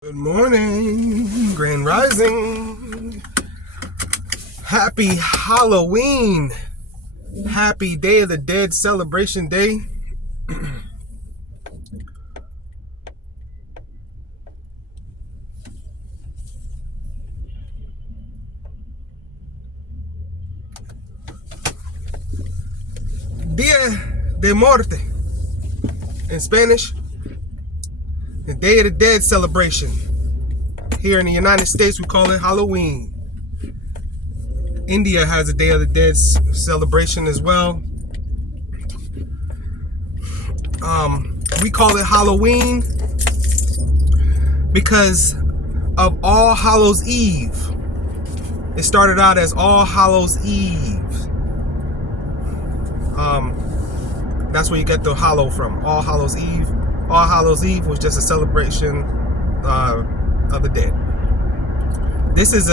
Good morning, Grand Rising. Happy Halloween. Happy Day of the Dead celebration day. Dia de Muerte in Spanish. The Day of the Dead celebration. Here in the United States, we call it Halloween. India has a Day of the Dead celebration as well. We call it Halloween because of All Hallows Eve. It started out as All Hallows Eve. That's where you get the Hallow from. All Hallows Eve. All Hallows Eve was just a celebration of the dead. This is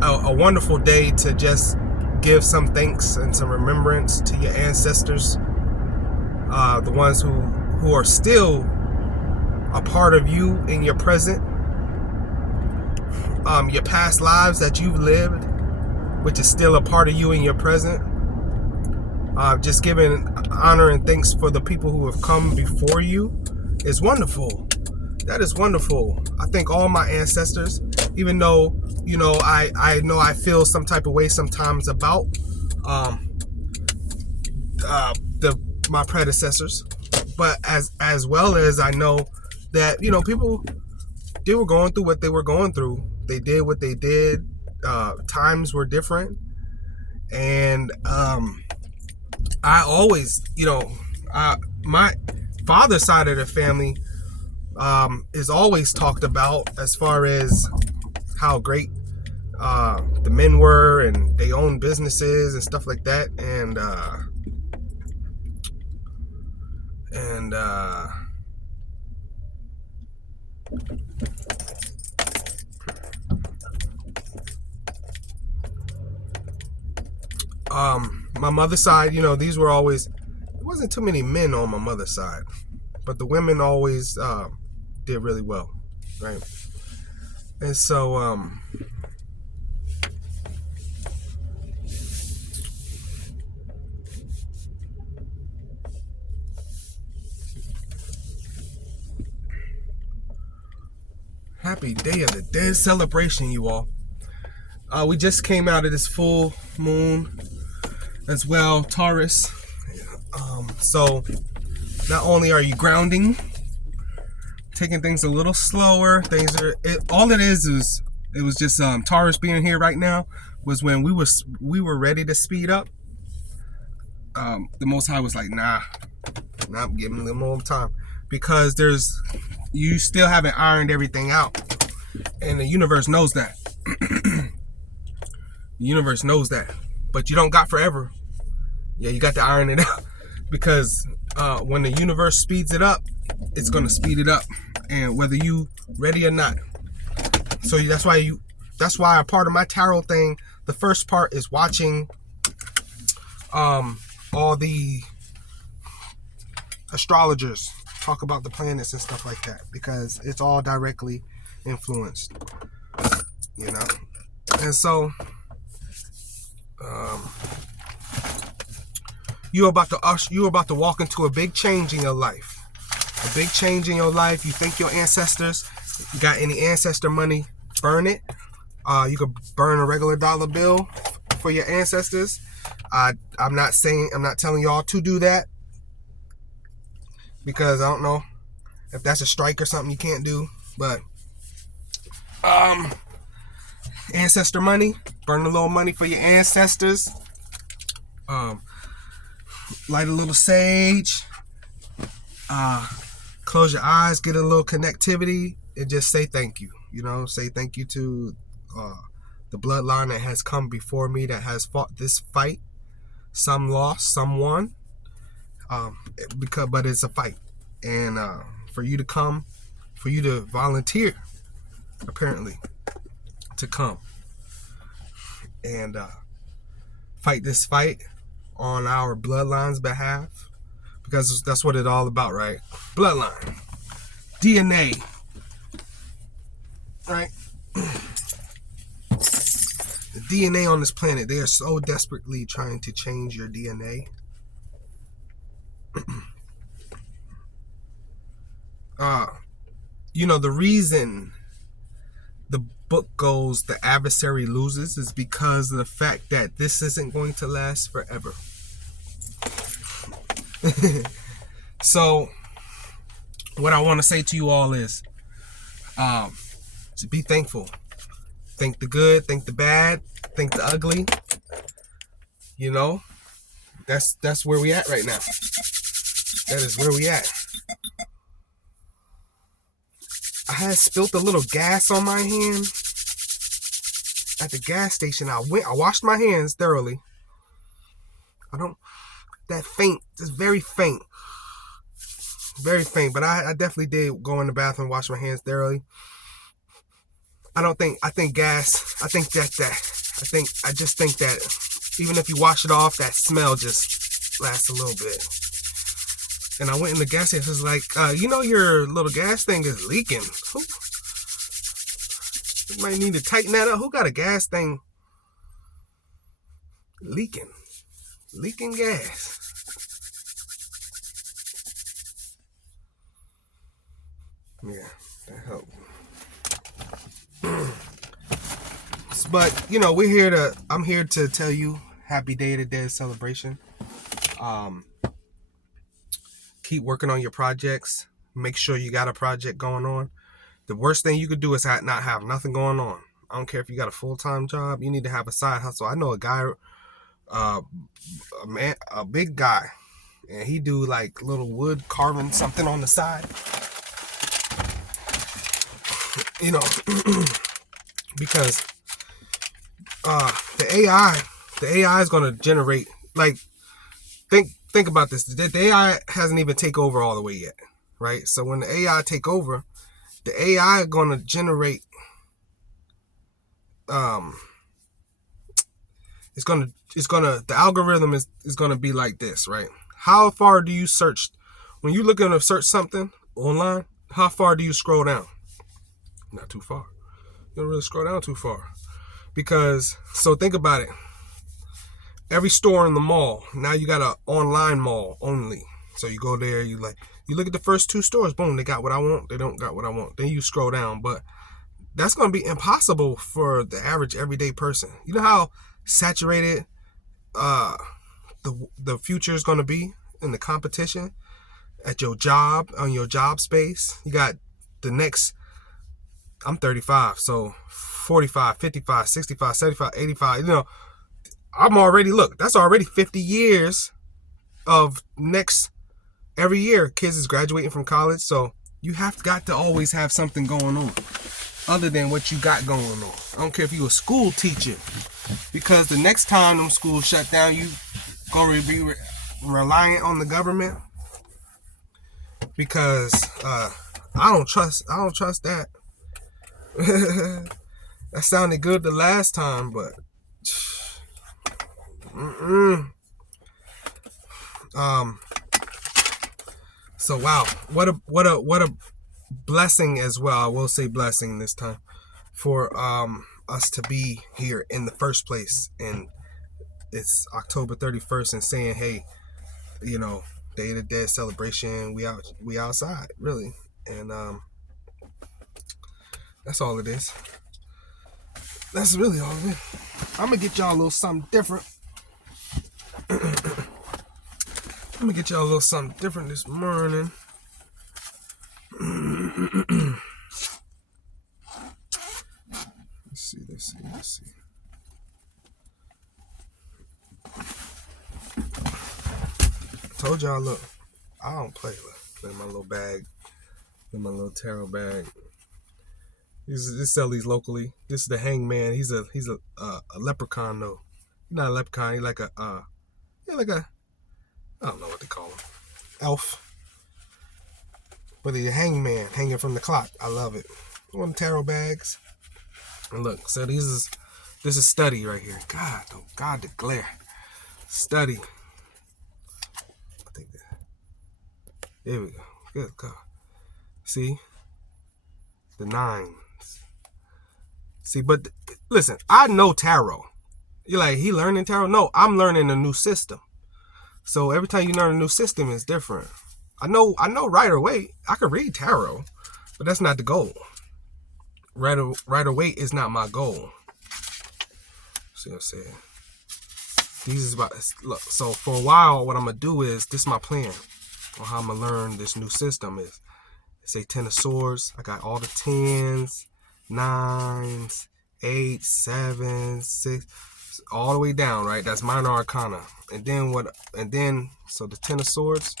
a wonderful day to just give some thanks and some remembrance to your ancestors, the ones who are still a part of you in your present, your past lives that you've lived, which is still a part of you in your present. Just giving honor and thanks for the people who have come before you is wonderful. That is wonderful. I thank all my ancestors, even though, I know I feel some type of way sometimes about my predecessors, but as well as I know that, people, they were going through what they were going through. They did what they did. Times were different. And, I always, my father's side of the family is always talked about as far as how great the men were, and they owned businesses and stuff like that. And my mother's side, these were always, there wasn't too many men on my mother's side, but the women always did really well, right? And so happy Day of the Dead celebration, you all. We just came out of this full moon as well, Taurus. So not only are you grounding, taking things a little slower, all it is it was just Taurus being here right now was when we were ready to speed up. The Most High was like, nah, I'm giving a little more time, because you still haven't ironed everything out, and the universe knows that. The universe knows that, but you don't got forever. Yeah, you got to iron it out, because when the universe speeds it up, it's going to speed it up, and whether you ready or not. So that's why a part of my tarot thing, the first part is watching all the astrologers talk about the planets and stuff like that, because it's all directly influenced, and so you're about to walk into a big change in your life. A big change in your life. You thank your ancestors. You got any ancestor money, burn it. You could burn a regular dollar bill for your ancestors. I'm not telling y'all to do that, because I don't know if that's a strike or something you can't do. But ancestor money, burn a little money for your ancestors. Light a little sage. Close your eyes, get a little connectivity, and just say thank you. Say thank you to the bloodline that has come before me, that has fought this fight. Some lost, some won. But it's a fight, and for you to volunteer, apparently, to come and fight this fight on our bloodline's behalf, because that's what it's all about, right? Bloodline, DNA, right? The DNA on this planet, they are so desperately trying to change your DNA. Uh, the reason the book goes the adversary loses is because of the fact that this isn't going to last forever. So what I want to say to you all is to be thankful. Think the good, think the bad, think the ugly. That's where we at right now. That is where we at. I had spilt a little gas on my hand at the gas station. I washed my hands thoroughly. That faint, it's very faint. Very faint, but I definitely did go in the bathroom, wash my hands thoroughly. I just think that even if you wash it off, that smell just lasts a little bit. And I went in the gas station, it was like, your little gas thing is leaking. You might need to tighten that up. Who got a gas thing leaking? Leaking gas. Yeah, that helped. But, I'm here to tell you happy Day of the Dead celebration. Keep working on your projects. Make sure you got a project going on. The worst thing you could do is not have nothing going on. I don't care if you got a full-time job. You need to have a side hustle. I know a guy, a big guy, and he do like little wood carving something on the side. Because the AI is going to generate, like, think about this. The AI hasn't even taken over all the way yet, right? So when the AI take over, the AI is going to generate, the algorithm is going to be like this, right? How far do you search? When you look to search something online, how far do you scroll down? Not too far. You don't really scroll down too far. So think about it. Every store in the mall, now you got an online mall only. So you go there, you look at the first 2 stores, boom, they got what I want, they don't got what I want. Then you scroll down, but that's going to be impossible for the average everyday person. You know how saturated the future is going to be in the competition at your job, on your job space. You got the next, I'm 35, so 45, 55, 65, 75, 85, I'm already, that's already 50 years of every year kids is graduating from college. So you got to always have something going on other than what you got going on. I don't care if you're a school teacher, because the next time them schools shut down, you going to be reliant on the government, because I don't trust that. That sounded good the last time, but so wow, what a blessing as well. I will say blessing this time for us to be here in the first place, and it's October 31st, and saying, hey, Day of the Dead celebration, we outside, really. And that's all it is. That's really all it is. I'm gonna get y'all a little something different. This morning. Let's see. I told y'all, look, I don't play. Look in my little bag, in my little tarot bag. Just sell these locally. This is the Hangman. He's a leprechaun though. He's not a leprechaun. He's like I don't know what they call him, elf. But he's a hangman, hanging from the clock. I love it. One of the tarot bags. And look, so this is study right here. God, the glare. Study. I think that. There we go. Good God. See? The 9s. See, but listen, I know tarot. You're like, he learning tarot? No, I'm learning a new system. So every time you learn a new system, it's different. I know Rider-Waite. I can read tarot, but that's not the goal. Rider-Waite is not my goal. See what I'm saying? These is about, look, so for a while, what I'm gonna do is, this is my plan on how I'm gonna learn this new system is, say 10 of swords. I got all the 10s, 9s, 8, 7, 6, all the way down, right? That's minor arcana. And then so the 10 of swords,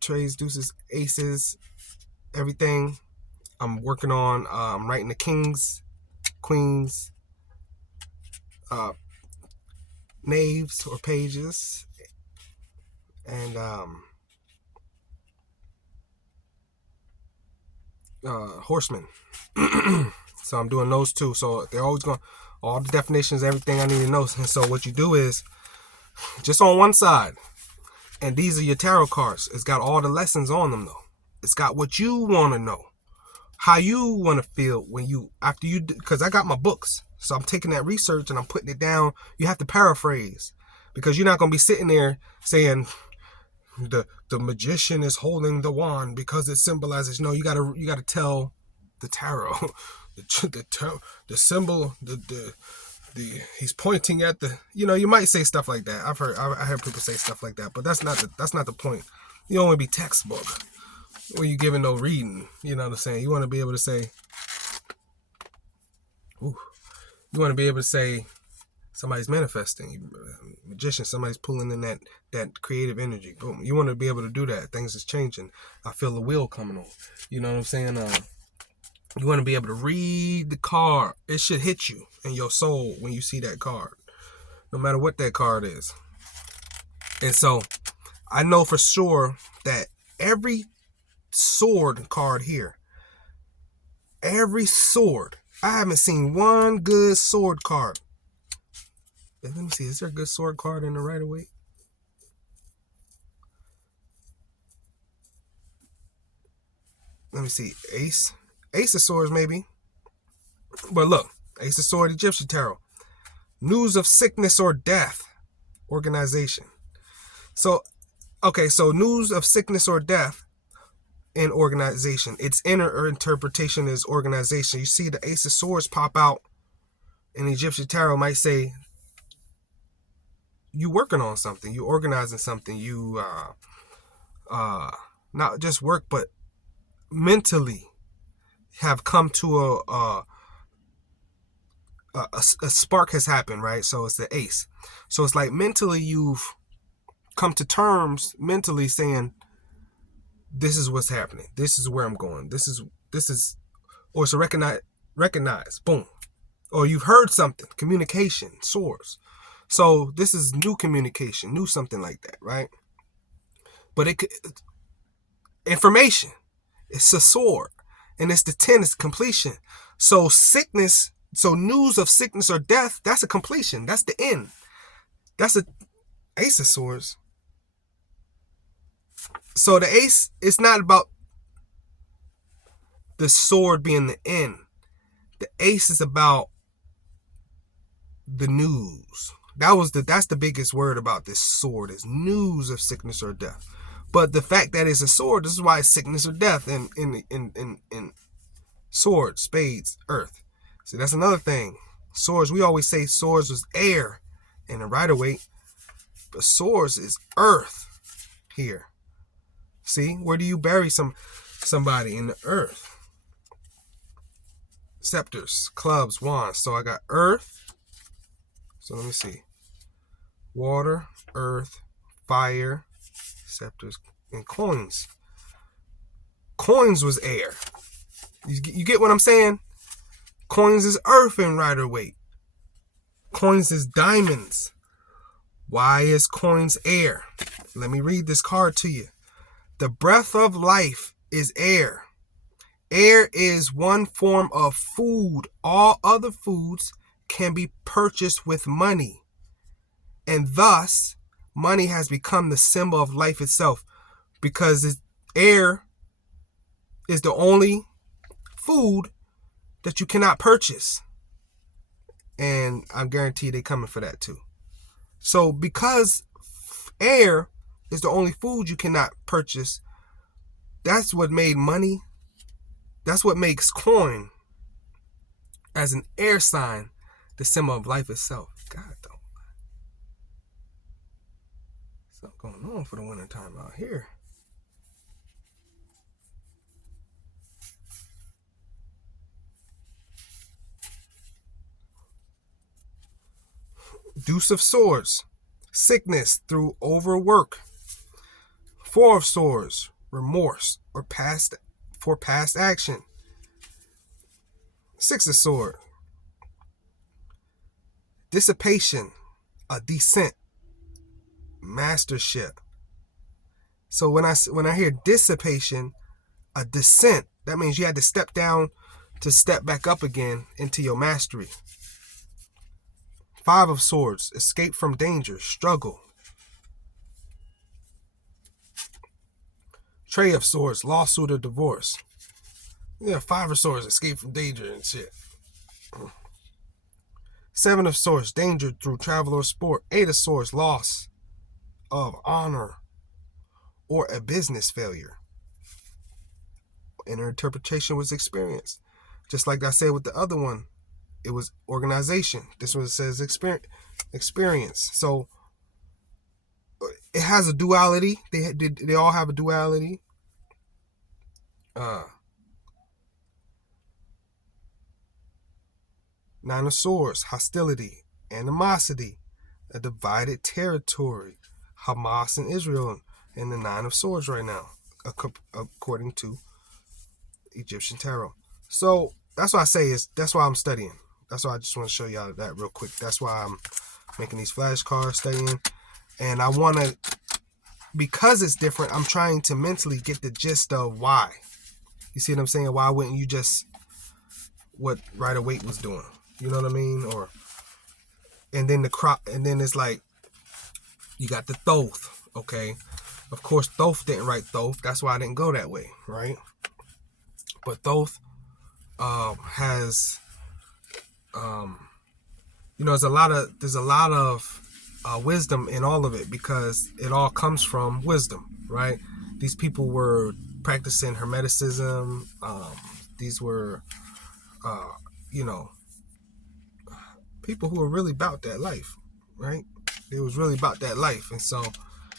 trades, deuces, aces, everything. I'm working on, I'm writing the kings, queens, knaves or pages, and horsemen. So I'm doing those two. So they're always going, all the definitions, everything I need to know. And so what you do is, just on one side, and these are your tarot cards. It's got all the lessons on them though. It's got what you want to know, how you want to feel when you, after you, because I got my books. So I'm taking that research and I'm putting it down. You have to paraphrase, because you're not going to be sitting there saying the magician is holding the wand because it symbolizes. No, you gotta tell the tarot, the symbol, the he's pointing at the, you might say stuff like that. I heard people say stuff like that, but that's not the point. You don't want to be textbook when you're giving no reading. You know what I'm saying? You want to be able to say, ooh, you want to be able to say somebody's manifesting, magician, somebody's pulling in that creative energy. Boom. You want to be able to do that. Things is changing. I feel the wheel coming on. You know what I'm saying? You want to be able to read the card. It should hit you in your soul when you see that card, no matter what that card is. And so I know for sure that every sword card here, every sword, I haven't seen one good sword card. Let me see, is there a good sword card in the Rider-Waite? Let me see, Ace of Swords maybe. But look, Ace of Swords, Egyptian Tarot. News of sickness or death, organization. So, okay, so news of sickness or death in organization. Its inner interpretation is organization. You see the Ace of Swords pop out in Egyptian Tarot, might say, you working on something, you organizing something, you not just work, but mentally have come to a spark has happened, right? So it's the Ace. So it's like mentally you've come to terms, mentally saying, this is what's happening, this is where I'm going, this is, or it's a recognize, boom. Or you've heard something, communication, source. So this is new communication, new something like that, right? But it could, information, it's a sword, and it's the 10, it's completion. So sickness, so news of sickness or death, that's a completion, that's the end. That's a Ace of Swords. So the Ace, it's not about the sword being the end. The Ace is about the news. That's the biggest word about this sword, is news of sickness or death. But the fact that it's a sword, this is why it's sickness or death in swords, spades, earth. See, that's another thing. Swords, we always say swords was air in the Rider-Waite, but swords is earth here. See, where do you bury somebody? In the earth. Scepters, clubs, wands. So I got earth. So let me see. Water, earth, fire, scepters, and coins. Coins was air. You get what I'm saying? Coins is earth in Rider-Waite. Coins is diamonds. Why is coins air? Let me read this card to you. The breath of life is air. Air is one form of food. All other foods can be purchased with money. And thus, money has become the symbol of life itself, because air is the only food that you cannot purchase. And I guarantee they coming for that too. So because air is the only food you cannot purchase, that's what made money. That's what makes coin as an air sign the symbol of life itself. God, though. Something going on for the winter time out here. Deuce of Swords, sickness through overwork. Four of Swords, remorse or past action. Six of Swords, dissipation, a descent, mastership. So when I hear dissipation, a descent, that means you had to step down to step back up again into your mastery. Five of Swords, escape from danger, struggle. Trey of Swords, lawsuit or divorce. Yeah, Five of Swords, escape from danger and shit. Seven of Swords, danger through travel or sport. Eight of Swords, loss of honor or a business failure. Inner interpretation was experienced. Just like I said with the other one, it was organization. This one says experience. So it has a duality. They all have a duality. Nine of Swords, hostility, animosity, a divided territory. Hamas and Israel in the Nine of Swords right now, according to Egyptian tarot. So that's why I say that's why I'm studying. That's why I just want to show y'all that real quick. That's why I'm making these flashcards, studying. And I want to, because it's different, I'm trying to mentally get the gist of why. You see what I'm saying? Why wouldn't you just what Rider-Waite was doing? You know what I mean? And then the crop, and then it's like, you got the Thoth, okay? Of course, Thoth didn't write Thoth. That's why I didn't go that way, right? But Thoth has, there's a lot of wisdom in all of it, because it all comes from wisdom, right? These people were practicing Hermeticism. These were, people who were really about that life, right? They was really about that life, and so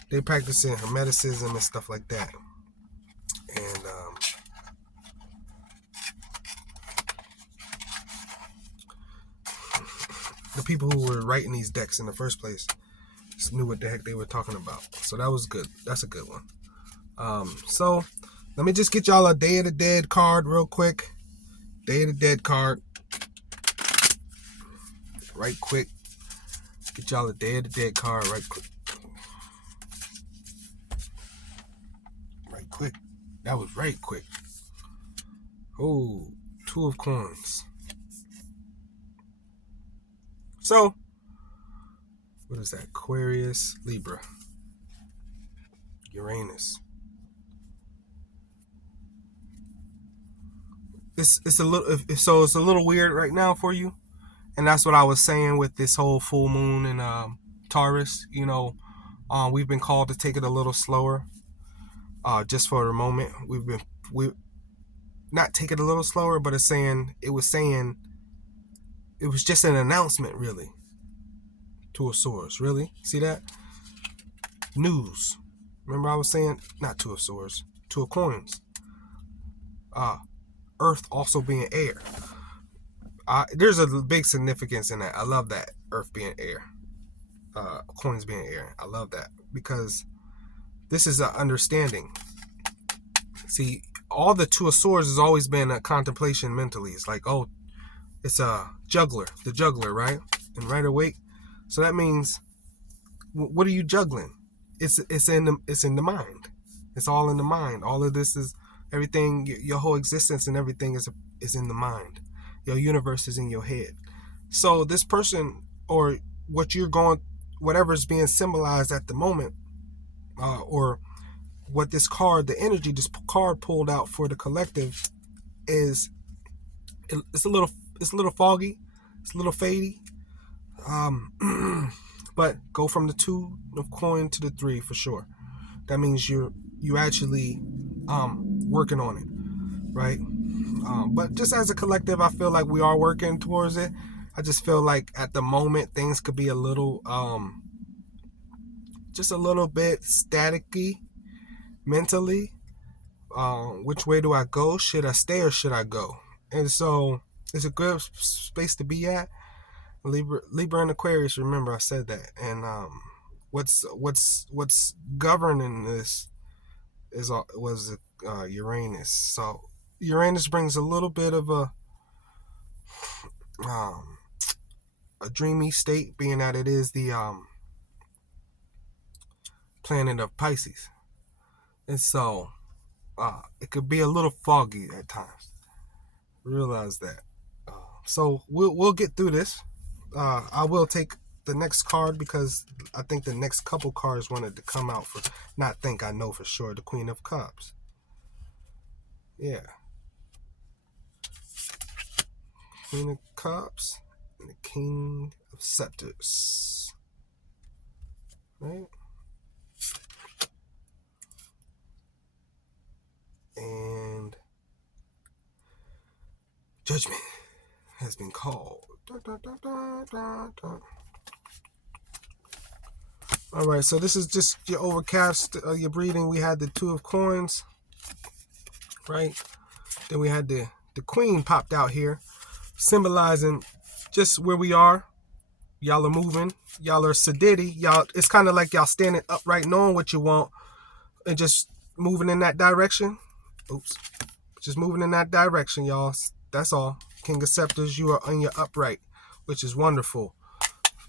they practicing Hermeticism and stuff like that. And the people who were writing these decks in the first place knew what the heck they were talking about. So that was good. That's a good one. So let me just get y'all a Day of the Dead card real quick. Day of the Dead card. Right quick. Get y'all a Day of the Dead card right quick. Right quick. That was right quick. Oh, Two of Coins. So, what is that? Aquarius, Libra, Uranus. It's a little weird right now for you, and that's what I was saying with this whole full moon and Taurus. We've been called to take it a little slower, just for a moment. We not take it a little slower, but it was just an announcement, really. Two of Swords, really? See that? News. Remember I was saying, not Two of Swords, Two of Coins. Earth also being air. There's a big significance in that. I love that. Earth being air. Coins being air. I love that, because this is an understanding. See, all the Two of Swords has always been a contemplation mentally. It's like, oh, it's a juggler, the juggler, right? And Rider-Waite. So that means, what are you juggling? It's in the mind. It's all in the mind. All of this is everything. Your whole existence and everything is in the mind. Your universe is in your head. So this person, or whatever is being symbolized at the moment, or what this card pulled out for the collective is It's a little foggy. It's a little fadey. But go from the 2 of coin to the 3 for sure. That means you actually working on it, right? But just as a collective, I feel like we are working towards it. I just feel like at the moment things could be a little just a little bit staticky mentally. Which way do I go? Should I stay or should I go? And so it's a good space to be at. Libra and Aquarius, remember I said that. And what's governing this was Uranus. So Uranus brings a little bit of a dreamy state, being that it is the planet of Pisces, and so it could be a little foggy at times. Realize that. So we'll get through this. I will take the next card because I think the next couple cards wanted to come out for. Not think, I know for sure. The Queen of Cups. Yeah. Queen of Cups and the King of Scepters. Right? And Judgment has been called. All right, so this is just your overcast, your breeding. We had the 2 of coins, right? Then we had the Queen popped out here, symbolizing just where we are. Y'all are moving. Y'all are sedity. Y'all, it's kind of like y'all standing upright, knowing what you want, and just moving in that direction. Oops. Just moving in that direction, y'all. That's all. King of Scepters, you are on your upright, which is wonderful.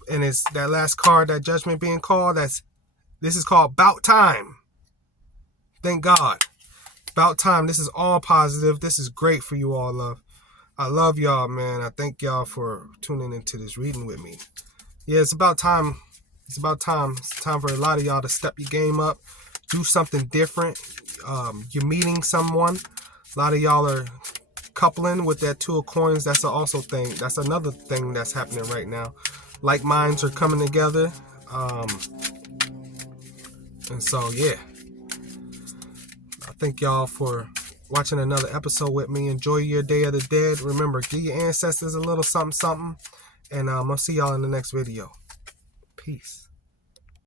And it's that last card, that Judgment being called. This is called About Time. Thank God. About Time. This is all positive. This is great for you all, love. I love y'all, man. I thank y'all for tuning into this reading with me. Yeah, it's about time. It's about time. It's time for a lot of y'all to step your game up, do something different. You're meeting someone. A lot of y'all are coupling with that 2 of coins. That's also thing. That's another thing that's happening right now. Like minds are coming together. And so, yeah. I thank y'all for watching another episode with me. Enjoy your Day of the Dead. Remember, give your ancestors a little something, something. And I'll see y'all in the next video. Peace.